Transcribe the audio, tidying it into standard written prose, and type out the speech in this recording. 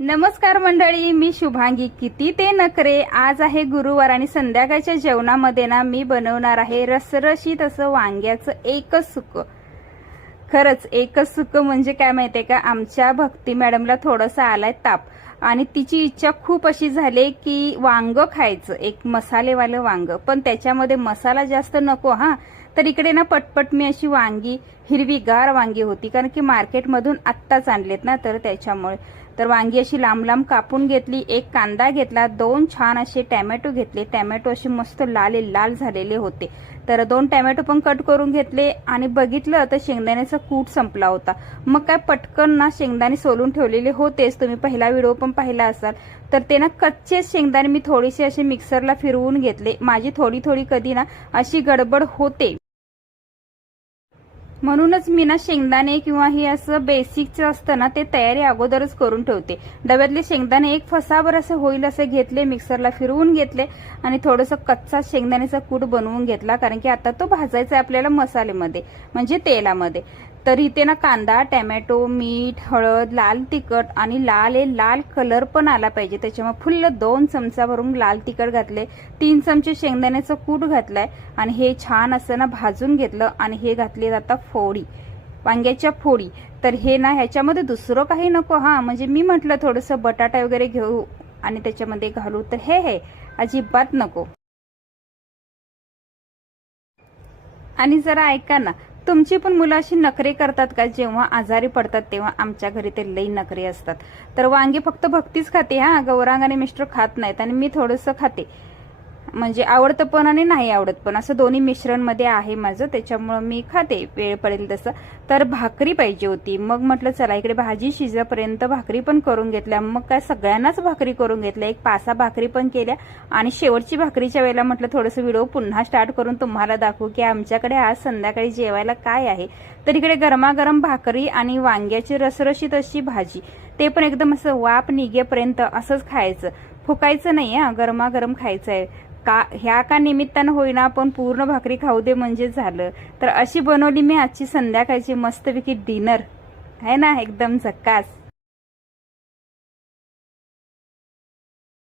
नमस्कार मंडळी, मी शुभांगी. किती ते नखरे. आज आहे गुरुवार आणि संध्याकाळच्या जेवणामध्ये ना मी बनवणार आहे रसरशीत असं वांग्याचं एकच सुकं. खरंच एकच सुकं म्हणजे काय माहितीये का, आमच्या भक्ती मॅडमला थोडंसं आलाय ताप आणि तिची इच्छा खूप अशी झाली की वांग खायचं, एक मसालेवालं वांग, पण त्याच्यामध्ये मसाला जास्त नको. तर इकडे ना पटपट मी अशी वांगी, हिरवीगार वांगी होती कारण की मार्केटमधून आत्ताच आणलेत ना, तर त्याच्यामुळे तर वांगी अशी लांब लांब कापून घेतली. एक कांदा घेतला, 2 छान असे टॅमॅटो घेतले. टॅमॅटो असे मस्त लाल झालेले होते, तर 2 टॅमॅटो पण कट करून घेतले. आणि बघितलं तर शेंगदाण्याचा कूट संपला होता. मग काय पटकन ना शेंगदाणे सोलून ठेवलेले होतेच, तुम्ही पहिला व्हिडिओ पण पाहिला असाल. तर ते ना कच्चे शेंगदाणे मी थोडेसे असे मिक्सरला फिरवून घेतले. माझी थोडी कधी ना अशी गडबड होते, म्हणूनच मी ना शेंगदाणे किंवा हे असं बेसिकचं असतं ना ते तयारी अगोदरच करून ठेवते. डब्यातले शेंगदाणे एक फसाभर असे होईल असे घेतले, मिक्सरला फिरवून घेतले आणि थोडंसं कच्चा शेंगदाण्याचा कूट बनवून घेतला, कारण की आता तो भाजायचा आहे आपल्याला मसाल्यामध्ये म्हणजे तेलामध्ये. तर इथे ना कांदा, टॅमॅटो, मीठ, हळद, लाल तिखट आणि लाल कलर पण आला पाहिजे त्याच्यामुळे फुल्ल 2 चमचा भरून लाल तिखट घातले. 3 चमचे शेंगदाण्याचं कूट घातलाय आणि हे छान असं ना भाजून घेतलं. आणि हे घातले आता फोडी, वांग्याच्या फोडी. तर हे ना ह्याच्यामध्ये दुसरं काही नको. म्हणजे मी म्हटलं थोडंसं बटाटा वगैरे घेऊ आणि त्याच्यामध्ये घालू, तर हे अजिबात नको. आणि जरा ऐका ना, तुमची पण मुलं अशी नखरे करतात का? जेव्हा आजारी पडतात तेव्हा आमच्या घरी ते लई नखरे असतात. तर वांगी फक्त भक्तीच खाते, गौरांग आणि मिस्टर खात नाहीत आणि मी थोडंसं खाते. म्हणजे आवडतं पण आणि नाही आवडत पण, असं दोन्ही मिश्रण मध्ये आहे माझं, त्याच्यामुळं मी खाते वेळ पडेल तसं. तर भाकरी पाहिजे होती, मग म्हटलं चला इकडे भाजी शिजेपर्यंत भाकरी पण करून घेतल्या. मग काय सगळ्यांनाच भाकरी करून घेतल्या, एक 5-6 भाकरी पण केल्या. आणि शेवटची भाकरीच्या वेळेला म्हटलं थोडंसं व्हिडिओ पुन्हा स्टार्ट करून तुम्हाला दाखवू की आमच्याकडे आज संध्याकाळी जेवायला काय आहे. तर इकडे गरमागरम भाकरी आणि वांग्याची रसरशीत अशी भाजी, ते पण एकदम असं वाप निघेपर्यंत असंच खायचं, फुकायचं नाही. गरमागरम खायचं आहे का, ह्या का निमित्तानं होईना पण पूर्ण भाकरी खाऊ दे म्हणजे झालं. तर अशी बनवली मी आजची संध्याकाळची मस्तपैकी डिनर, आहे ना एकदम झक्कास.